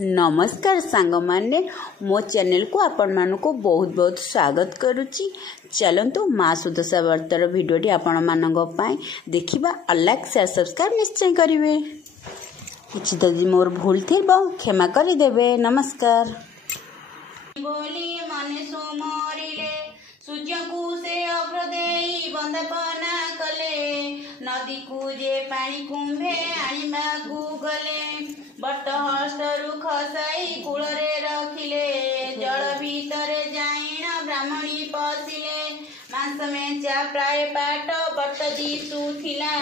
नमस्कार सांग माने मो चैनल को आपण मानको बहुत बहुत स्वागत करुच्ची। चलतु माँ सुदशा व्रतर भिडियोटी आपण मानक देखा लाइक शेयर सब्सक्राइब निश्चय करेंगे। किसी जदि मोर भूल थी क्षमा करदेवे। नमस्कार। बोली मन सोमरिले सूर्य को से अग्रदेई बंदपना कले नदी को जे पानी कुंभे आनिबा गले बट हस्तरु खसाई कूलरे रखिले जल भीतर जाइना ब्राह्मणी पशिले मांस मेचा प्राय पाट बट दिशुथिला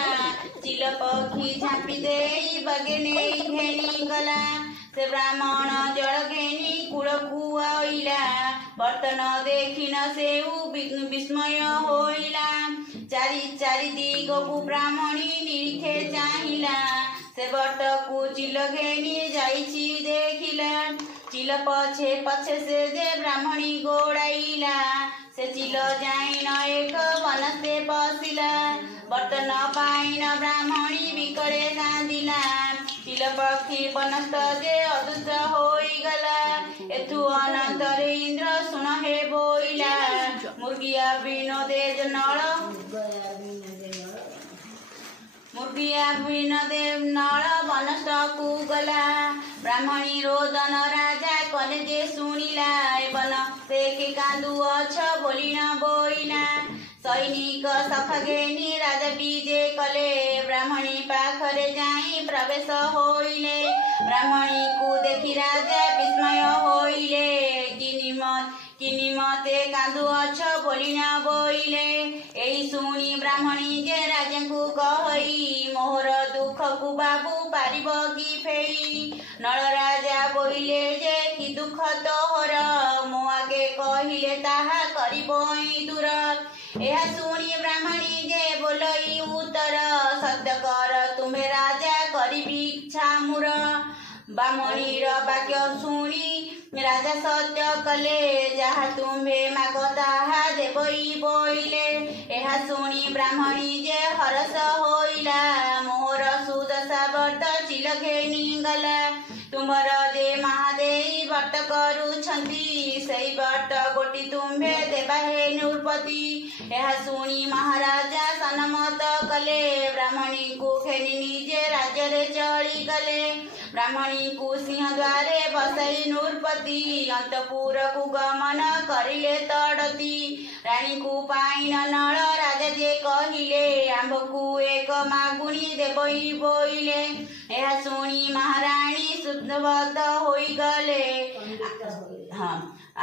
चिल पक्षी झापी देई बगे नेई घेनी गला से ब्राह्मण जल घेनी कूल को आइला बर्तन देखिन सेउ विस्मय होइला चारि चारि दिग को ब्राह्मणी निरीखे चाहिला से बर्त को चिल घेनी जाइछि देखिला चिल पछे पछे से जे ब्राह्मणी गोड़ाइला से चिल जाइन एक वन से पशिला बर्तन पाइन ब्राह्मणी बिकड़े कांदिला चिल पक्षी बनस्त जे अदृश्य होइगला एथु अनंतरे इंद्र सुन हे बोइला मुर्गिया विनोदे नळ मुर्गिया विनोदे नळ बनस्त को गला ब्राह्मणी रोदन राजा कले जे सुनिला बन से के कांदु अछ बोलिना बोइना सैनिक सखा घेनी राजा विजय कले ब्राह्मणी पाखरे जाई प्रवेश होइले ब्राह्मणी को देखि राजा विस्मय होइले किनी मते कांदु अछ बोलिना बोइले एई सुनी ब्राह्मणी जे राजा को कहि मोहर दुख को बाबू पारिब कि फेई नळ राजा बोइले जे कि दुख तोहर मो आगे कहिले ताहा करिबई दूर यह सुनी ब्राह्मणी जे बोलई उत्तर सत्य कर तुम्हें राजा करी भिक्षा मुर ब्राह्मणीर वाक्य सुनी राजा सत्य कले जहा तुम्हें माग ताहा देबई बोइले यह सुनी ब्राह्मणी जे हरस होइला मोहर सुदशा व्रत चिल घेनी गला तुमर जे महादेई व्रत करुछंती सेई व्रत गोटी तुम्हे देबा हे नृपति यह सुनी महाराजा सनमत कले ब्राह्मणी को घेनी निजे राज्य रे चली गले ब्राह्मणी को सिंह द्वारे बसई नृपति अंतपुर को गमन करिले तड़ती रानी को पाइन नळ राजा जे कहिले आंब को एक मागुणी देबई बोइले यह सुनी महारानी शुद्धवत होई गले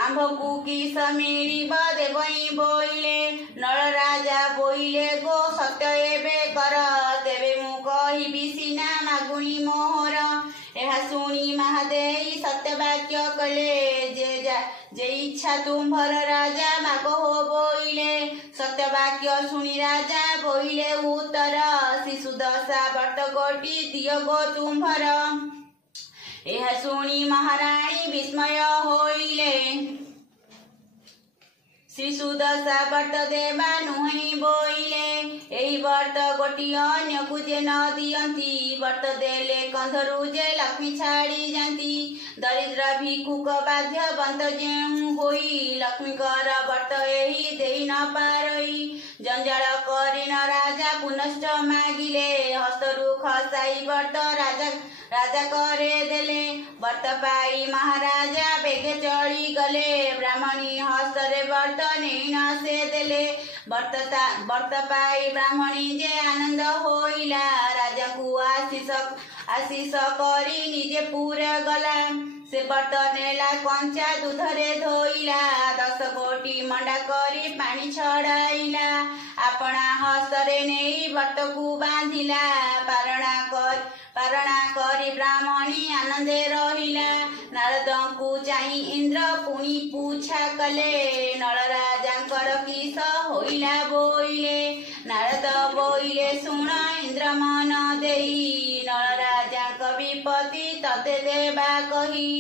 आंब को किस मिलिब देबई बोइले नळ राजा बोइले गो सत्य एबे कर तेबे मु कहिबि सिना मागुणी मोहर यह सुनी महादेई सत्य वाक्य कले जे इच्छा तुम्भर राजा माग हो बोइले सत्य वाक्य सुनी राजा बोइले उत्तर शिशुदशा व्रत गोटी दियो गो तुम्भर यह सुनी महारानी विस्मय होइले शिशुदशा व्रत देवा नुहनी बोइले एही व्रत गोटी अन्य को जे न दियंती व्रत देले कंधरु जे लक्ष्मी छाड़ी जाती दरिद्र भिक्षुक बाध्य बंत जेउ होई लक्ष्मी कर व्रत एही देई न पारई जंजाल करिन राजा पुनश्च मागिले हस्तरु खसाई व्रत राजा करे देले व्रत पाई महाराजा बेगे चढ़ी गले ब्राह्मणी हस्तरे व्रत नहीं न से देले व्रत पाई ब्राह्मणी जे आनंद होइला राजा को आशीष करी निजे पूरा गला से व्रत नेला कंचा दूधरे धोइला 10 कोटी मंडा करी पानी छड़ाइला अपना हस्तरे नहीं व्रत को बांधिला पारणा करी ब्राह्मणी आनंदे रहिला नारद को चाही इंद्र पुणी पूछा कले नळ राजांकर किस होइला बोइले नारद बोइले सुन इंद्र मन देई नळ राजांक विपत्ति तते देबा कही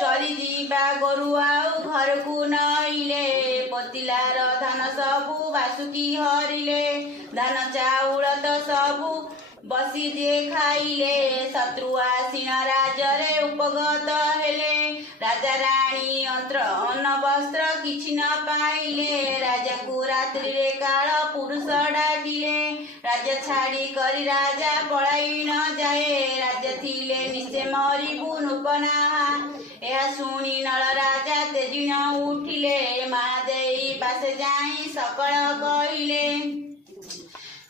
चली जीवा गोरु आउ घर को नइले पतिलार धान सबु बासुकी हरिले धान चाउल त सबु बसी जे खाइले शत्रु आसीन राजरे उपगत हेले राजा राणी अंत्र अन्न वस्त्र किछि न पाइले राजा को रात्रि रे काल पुरुष डाकिले राज्य छाड़ी करी राजा पलाई न जाए राज्य थिले निश्चय मरिबु नूपनाहा यह शुणी नल राजा तेजी न उठिले महादेई पासे जाई सकल कहिले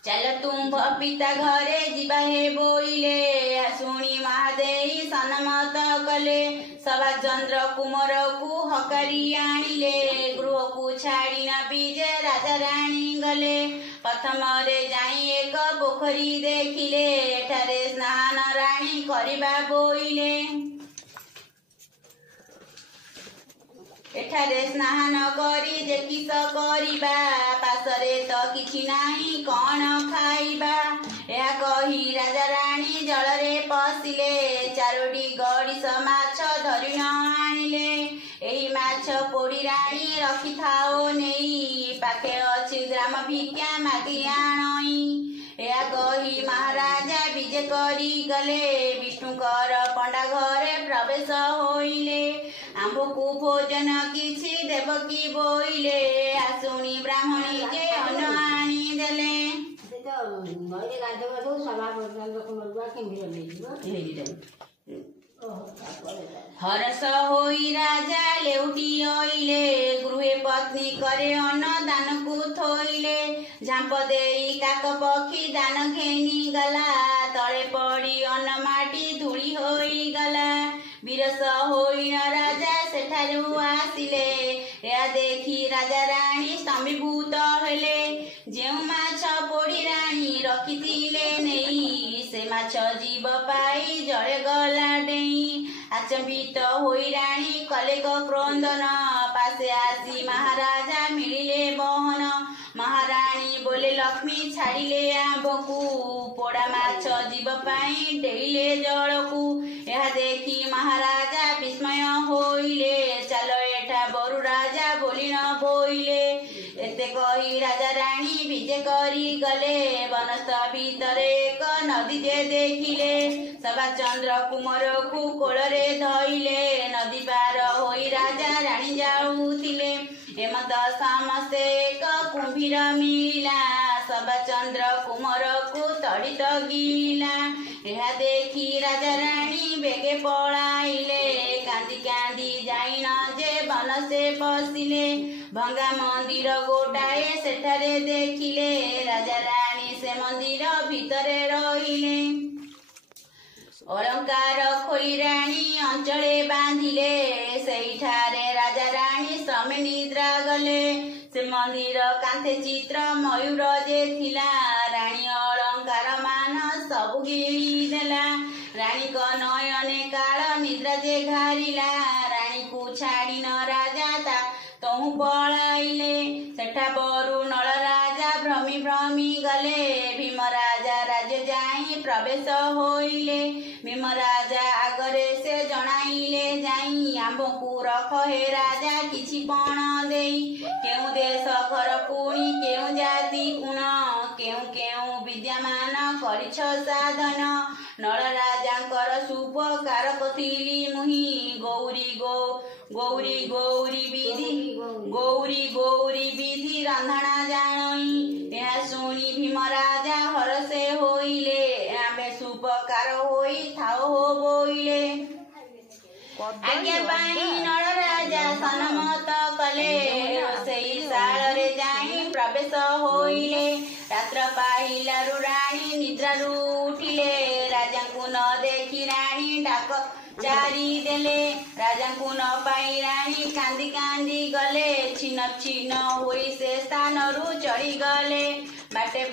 चल तुम पिता घरे जीवा हे बोइले शुणी महादेई सन्मत कले सभा चंद्र कुमार को हकारी आनिले गृह को छाड़ी न बीजे राजा राणी गले प्रथम रे जाई एक पोखरी देखिले एठारे स्नान राणी करिबा बोइले एठारे स्नान करी जे किस करिबा पासरे तो किछि नाही कौन खाइबा या कही राजा राणी जल रे पसिले चारोटी गड़िस माछ धरि न आनिले एही माछ पोड़ी राणी रखी थाओ नेई पाखे अछि ग्राम भिक्षा मागी आणई या कही महाराजा विजय करी गले विष्णुकर पंडा घरे प्रवेश होइले आंब को भोजन किछि देवकी बोइले आसुणी ब्राह्मणी जे अन्न आनी देले हरस होई राजा लेउटी ओइले गृहे पत्नी करे अन्न दान को थोइले झांप देई काक पक्षी दान घेनी गला तले पड़ी अन्न माटी धूली होई गला विरस होई न राजा सेठारु आसिले या देखी राजा राणी स्तंभीभूत हेले जेउ माछ पोड़ी राणी रखिथिले नेई से माछ जीव पाई जळे गला डेई आचंबित होई राणी कले क्रंदन पासे आसी महाराजा मिलिले बहन महाराणी बोले लक्ष्मी छाड़िले आंबकू पोड़ा माछ जीव पाई डेइले जलकू यह देखी महाराजा विस्मय होइले चल एठा बरु राजा बोली न बोइले एते कही राजा राणी विजय करी गले वनस्थ भीतर एक नदी जे देखिले सभा चंद्र कुमार को कोଳରେ धइले नदी पार होई राजा राणी जाउथिले हेमंत समस्ते एक कुंभीर मिला सभा चंद्र कुमार को तड़ित गिला यह देखी राजा राणी बेगे पळाइले कांदी कांदी जाइन जे वन से पसिले भंगा मंदिर गोटाए सेठारे देखिले राजा राणी से मंदिर भितरे रहिले अलंकार खोली राणी अंचले बांधिले सेठारे राजा राणी श्रमे निद्रा गले से मंदिर कांथे चित्र मयूर जे थिला राणी अलंकार मान सब गिरी देला रानी को नयने काल निद्रा जे घारिला रानी को छाड़ी न राजा ता तहु पळाइले सेठा बरु नल राजा भ्रमी भ्रमी गले भीम राजा राज्य जाई प्रवेश होइले भीम राजा आगरे से जणाइले जाई आंबकू रख हे राजा किछि पण देई केउ देश घर पुणी केउ जाति गुण केउ केउ विद्यमान करिछ साधन नल राजांकर शुभ कारक थिली मुहि गौरी गौरी विधि रंधना जानई यह शुणी भीम राजा हरसे होइले आमे सुपकार होई थाओ हो बोइले आज्ञा पाई नल राजा सन्मत कले रोषेई शाल रे जाई प्रवेश होइले रात्र पाइलारु राणी निद्रारु उठिले राजा को न देखी राणी डाक जारी देले राजा को न पाई राणी कांदी कांदी गले छिन्न छिन्न होई से स्थान रु चढ़ी गले बाटे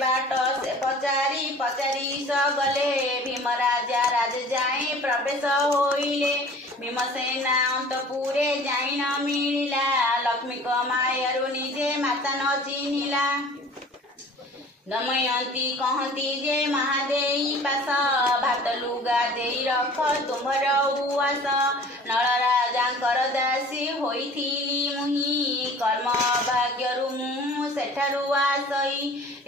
बाट से पचारी स गले भीम राजा राज जाए प्रवेश होइले भीमसेना अंतपुरे जाई न मिलिला लक्ष्मी को मायरु निजे माता न चिन्हिला दमयंती कहती जे महादेई पास भात लुगा देई रख तुम्हर उवास नल राजांकर दासी होइथिली मुहि कर्म भाग्यरु मु सेठारु आसई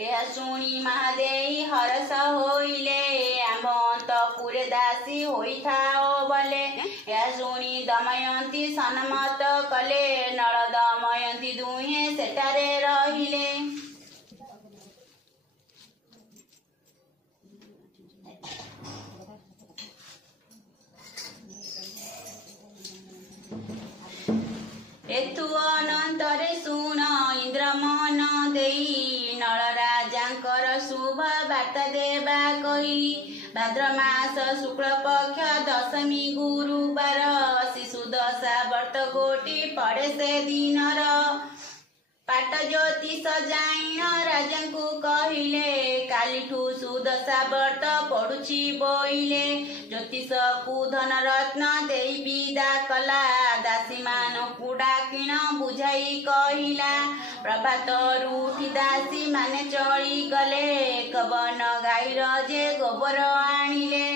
यह शुणी महादेई हरस होइले आम्भ अंतपुरे दासी होइथाओ बले यह शुणी दमयंती सन्मत कले नल दमयंती दुहे सेठारे रहिले। एतु अनंतरे सुन इंद्र मन देई नल राजांकर शुभ बार्ता देबा कही भाद्र मास शुक्ल पक्ष दशमी गुरुवार शिशु दशा व्रत गोटी पड़े से दिनर पाट ज्योतिष जाइन राजांकु कहिले कालीठू सुदशा व्रत पड़ुछि बोइले ज्योतिष कु धन रत्न देई विदा कला दासी मानकु डाकिण बुझाई कहिला प्रभातरु उठी दासी माने चली गले कवन गाईर जे गोबर आनिले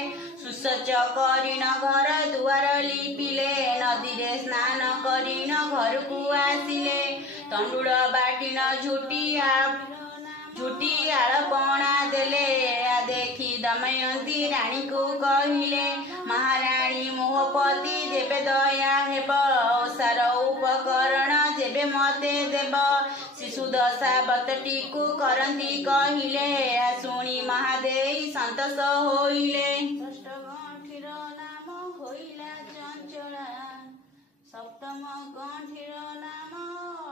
सुसज्ज करिन घर दुआर लिपिले नदीरे स्नान करिन घरकु आसिले तंडुल बाटिन झुटी आलपणा देले देखी दमयंती रानी को कहिले महाराणी मोहपति जेबे दया हेब ओसार उपकरण जेबे मते देब शिशु दशा व्रतटी को करंती कहिले शुणी महादेई संतोष होइले। षष्ठगंठीर नाम होइला चंचला सप्तम गंठीर नाम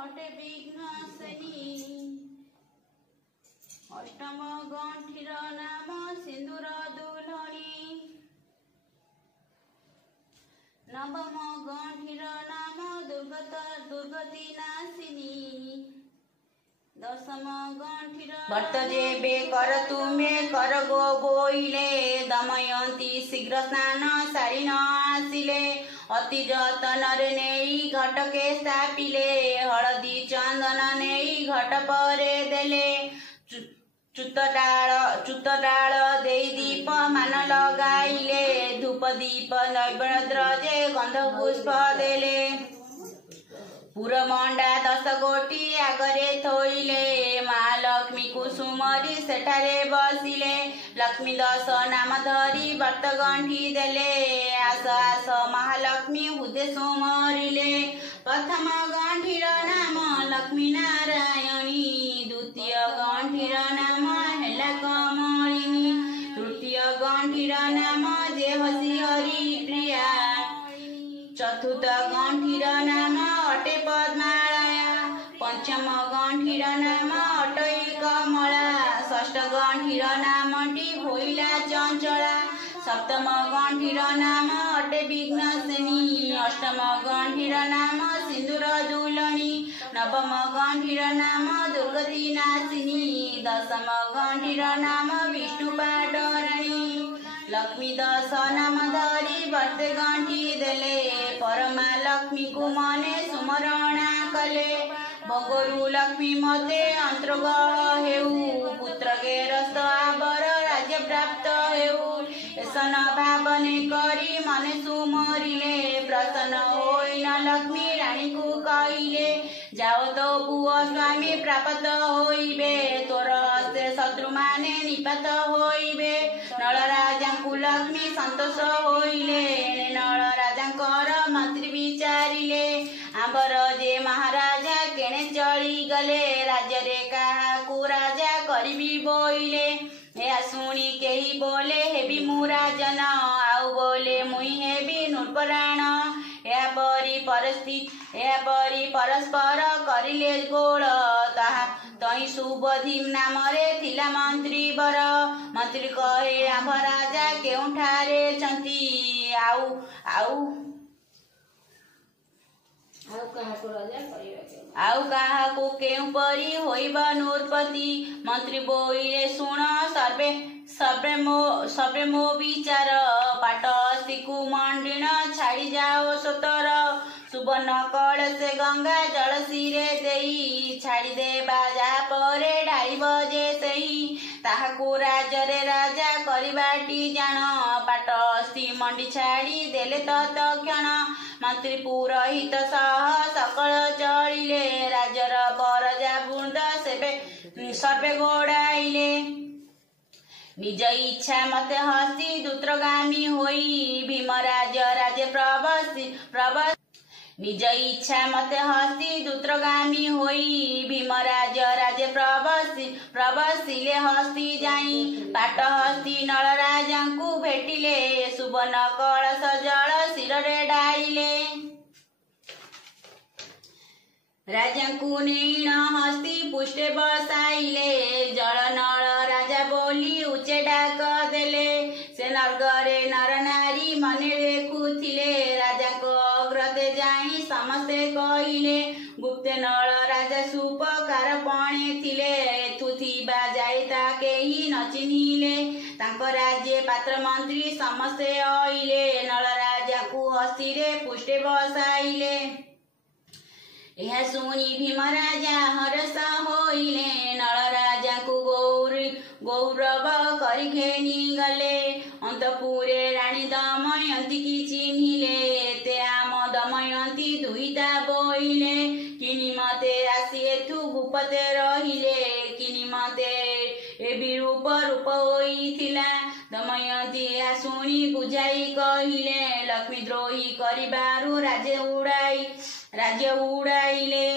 अटे विघ्नसेनी अष्टम गंठीर नाम सिंदूर दुल्हनी नवम गंठीर नाम दुर्गति नाशिनी दशम गंठीर व्रत जेबे कर तुमे कर गो बोइले दमयंती शीघ्र स्नान सारी न आसिले अति जतनरे नेई घटके स्थापिले हळदी चंदन नेई घट परे देले चुतडाळ देई दीप मान लगाइले धूप दीप नैवेद्य जे गंध पुष्प देले पुरमंडा 10 गोटी आगरे थोइले महालक्ष्मी कुसुमरी सेठारे बसिले लक्ष्मी 10 नाम धरी व्रत गंठी देले आस आस महालक्ष्मी हुदे सुमरिले प्रथम गंठीर नाम लक्ष्मी नारायणी द्वितीय गंठीर नाम हेला कमलिनी तृतीय गंठीर नाम देवसी हरि प्रिया चतुर्थ गंठीर नाम अटे पद्मालया पंचम गंठीर नाम अटई कमला षष्ठ गंठीर नामटी होइला चंचला सप्तम गंठीर नाम अटे विघ्नसेनी अष्टम गंठीर नाम सिंदूर दुलनी नवम गंठीर नाम दुर्गति नाशिनी दशम गंठीर नाम विष्णु पाटराणी लक्ष्मी 10 नाम धरी व्रत गंठी देले परमा लक्ष्मी को मने सुमरणा कले भोगरु लक्ष्मी मते अंतर्गत हेउ पुत्र गेरस्त आबर राज्य प्राप्त हेउ ऐसन भावने करी मने सुमरिले प्रसन्न होइना लक्ष्मी रानी को कहिले जाओ तो पुओ स्वामी प्राप्त होइबे तोर हस्ते शत्रु माने निपात होइबे नल राजांकु लक्ष्मी संतोष होइले नल राजांकर मंत्री विचारिले आंबर जे महाराजा केणे चली गले राज्य रे काहाकु राजा करिबी बोइले या शुणी केही बोले हेबी मु राजन आउ बोले मुई हेबी नूरपराण या परी परस्पर करिले गोल ताहा तही सुबोधी नाम रे थिला मंत्री बर मंत्री कहे आंभ राजा केउठारे चंती आउ काहाकु केउ परी होइब नूरपति मंत्री बोइले शुण सर्वे मो विचार पाट अस्तिकु मंडिन छाड़ी जाओ सोतर सुवर्ण कल से गंगा जल सिरे देई छाड़ी देबा जा परे ढाइब जे सेई ताहाकु राजरे राजा करिबाटी जान पाट अस्ति मंडी छाड़ी देले तत्क्षण मंत्री पुरोहित सह सकल चलिले राजर बरजा वृंद से सर्वे गोड़ाइले निज इच्छा मते हसी दूत्रगामी होई भीमराज राजे प्रवस निज इच्छा मते हसी दूत्रगामी होई भीमराज राजे प्रवसिले हस्ती जाई पाट हस्ती नल राजांकु भेटिले सुवर्ण कलश जल शिरे डाइले राजांकु नीण हस्ती पुष्टे बसाइले जल नल राजा बोली उच्चे डाक देले से नरगरे नर नारी मने देखुथिले राजाको अग्रते जाई समस्ते कहिले गुप्ते नल राजा सुपकार पणे थिले थुथिबा जाई ताके ही न चिन्हिले तांको राज्य पात्र मंत्री समस्ते आइले नल राजा को हस्तीरे पुष्टे बसाइले यह सुनी भीम राजा हरस होइले नल राजा को गौरव करी घेनी गले अंतपुरे रानी दमयंती की चिन्हिले ते आम दमयंती दुईटा बोइले किनि मते आसी एथु गुपते रहिले किनि मते ए विरूप रूप होइथिला दमयंती शुणी बुझाई कहिले लक्ष्मी द्रोही करिबारु राज्य उड़ाइले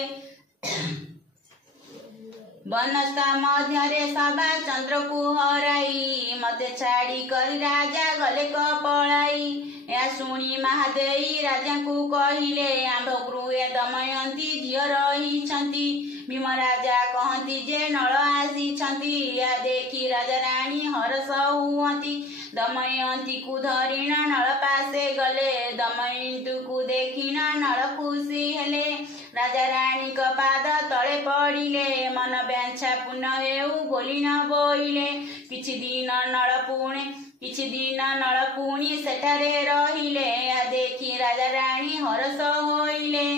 बनस्ता मध्य सभा चंद्र को हराई मते छाड़ी कर राजा गले कपड़ाई या शुणी महादेई राजा को कहिले आंभ गृहे दमयंती झील रही भीम राजा कहती जे नल आसी या देखी राजा रानी हरस हुअती दमयंती को धरिण नल पासे गले दमयंती को देखिन नल खुशी हेले राजा रानी का पाद तले पड़िले मन ब्यांछा पूर्ण हेउ बोली न बोइले किछि दिन नल पुणी सेठारे रहिले देखी राजा रानी हरस होइले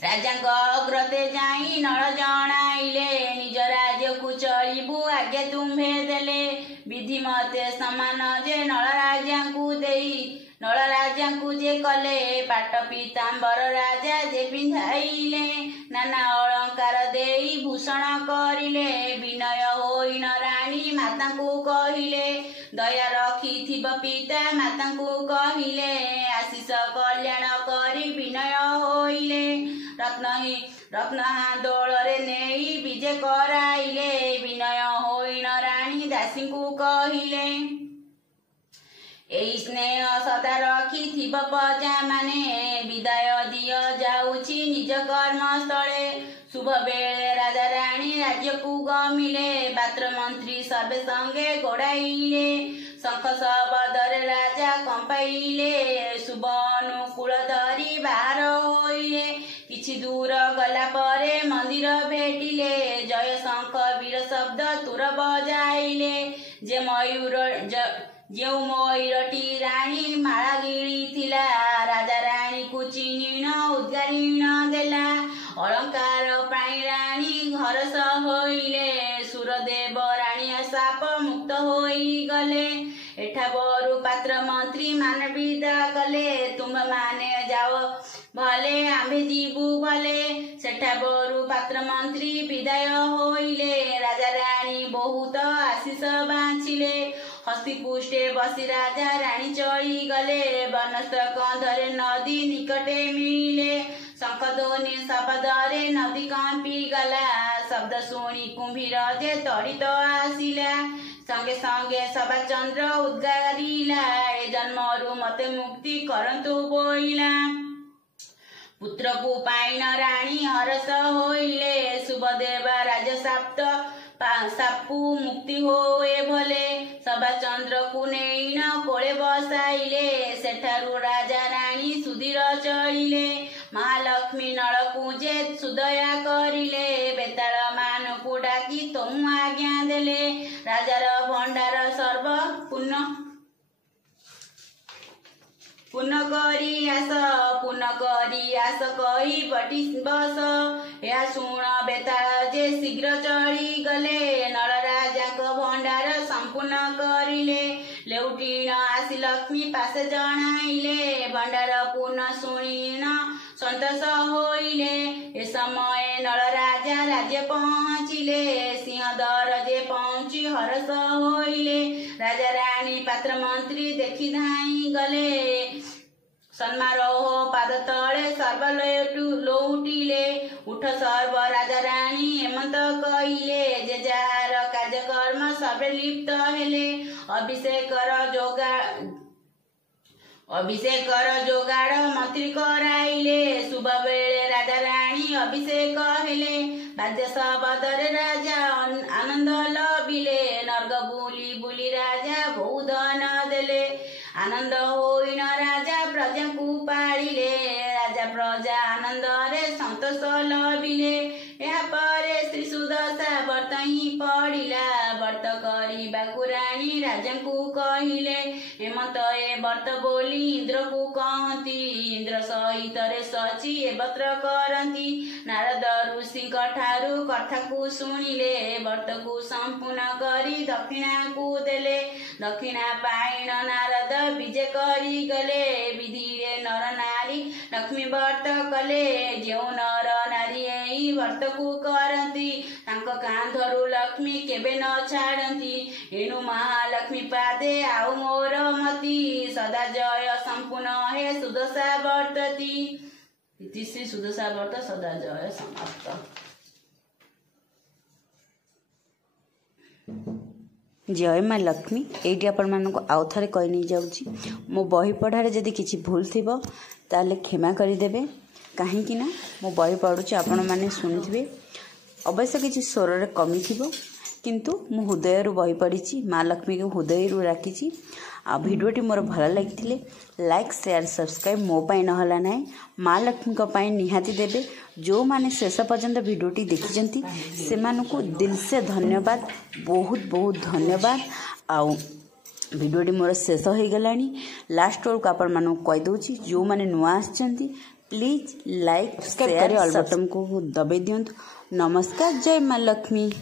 राजा अग्रते जाई नल जणाइले निज राज्य को चलिबु आज्ञा तुम्हे देले विधि मते समान जे नल राजा को जे कले पाट पीतांबर राजा जे पिंधाइले नाना अलंकार देई भूषण करिले विनय होइन रानी माता को कहिले दया रखिथिब पिता माता को कहिले आशीष कल्याण करी विनय होइले रत्न दोलरे नेई विजय कराइले विनय होइन रानी दासी को कहिले एई स्नेह सदा रखी थिब प्रजा माने विदाय दिय जाउछि निज कर्मस्थले शुभ बेले राजा रानी राज्य को गमिले पात्र मंत्री सबे संगे गोड़ाइले शंख शब्दरे राजा कंपाइले शुभ अनुकूल धरी बाहर होइले किछि दूर गला परे मंदिर भेटिले जय शंख वीर शब्द तुर बजाइले जे जो मयूरटी रानी माला गिळिथिला राजा रानी को चिन्हिन उद्गारिण देला अलंकार प्राणी रानी हरस होइले सुरदेव रानी साप मुक्त होई गले एठा बरु पात्र मंत्री मान विदा कले तुम माने जाओ भले आम्भे जीवु भले सेठा बरु पात्र मंत्री विदाय होइले राजा रानी बहुत आशीष बाँचिले हस्ती पुष्टे बसी राजा रानी चढ़ी गले बनस्थ कंधरे नदी निकटे मिले शंख ध्वनि शब्दरे नदी कंपी गला शब्द शुणी कुंभीर जे त्वरित आसिला संगे संगे सभा चंद्र उद्गारिला ए जन्मरु मते मुक्ति करंतु बोइला पुत्र को पाइन रानी हरस होइले शुभदेव राज साप्त सापु मुक्ति होए भले सभा चंद्र को नेइन कोले बसाइले सेठारु राजा रानी सुधीर चढ़िले महालक्ष्मी नल पूजे सुदया करिले बेताल मान को डाकी तुम आज्ञा देले राजार भंडार सर्व पुनः करी आस कही पटी बस या शुण बेताल जे शीघ्र चढ़ी गले नल राजा को भंडार संपूर्ण करिले लेउटीन आसी लक्ष्मी पासे जणाइले भंडार पुनः सन्तोष होइले। ए समय नल राजा राज्य पहुँचिले, सिंहदर जे पहुँची हरस होइले। राजा रानी पात्र मन्त्री देखि धाई गले, समारोह पाद तले सर्व लौटिले। उठ सर्व राजा रानी हेमंत कहिले, जे जार कार्यक्रम सर्वे लिप्त हेले। अभिषेकर जोगाड़ मंत्री कराइले, शुभ बेले राजा रानी अभिषेक हेले। बाद्य शब्दरे राजा आनंद लभिले, नर्ग बुली बुली राजा बहु धन देले। आनंद होइन राजा प्रजा को पालिले, राजा प्रजा आनंद रे संतोष लभिले। यहाँ परे श्री सुदशा व्रत ही पड़िला, व्रत करिबाकु रानी राजा को कहिले। हेमंत ए व्रत बोली इंद्र को कहती, इंद्र सहित रे सची ए व्रत करती। नारद ऋषि ठारू कथा को शुणिले, व्रत को संपूर्ण करी दक्षिणा को देले। दक्षिणा पाइन नारद विजय करी गले, विधि रे नर नारी लक्ष्मी व्रत कले। जो नर नारी एही व्रत को करती, तांको कांधरू लक्ष्मी केबे न छाड़ती। एनु महालक्ष्मी पादे आउ मोर मती, सदा जय संपूर्ण हे सुदशा व्रतती। इति श्री सुदशा व्रत सदा जय समाप्त। जय माँ लक्ष्मी। ये आपण मानक आउ थे कही नहीं जाऊँगी, मो बही पढ़ारे जदि किसी भूल थी ताले क्षमा करदेवे, कहीं ना मो बही पढ़ुची आपण मैंने शुणुवे। अवश्य किसी स्वर कमी थी, किंतु मु हृदय बही पढ़ी, माँ लक्ष्मी को हृदय राखी। आ भिडियोटी मोर भल लगी लाइक शेयर सब्सक्राइब मो पाई नहला ना, माँ लक्ष्मी निहाती देवे। जो माने शेष पर्यंत भिडियोटी देखी से दिल से धन्यवाद, बहुत बहुत धन्यवाद। आउ भिडियोटी मोर शेष हो गलानी, लास्ट बेलू आपण मानू कहीदे जो मैंने नुआ आछंती please like share all button को दबाई दियंतु। नमस्कार, जय माँ लक्ष्मी।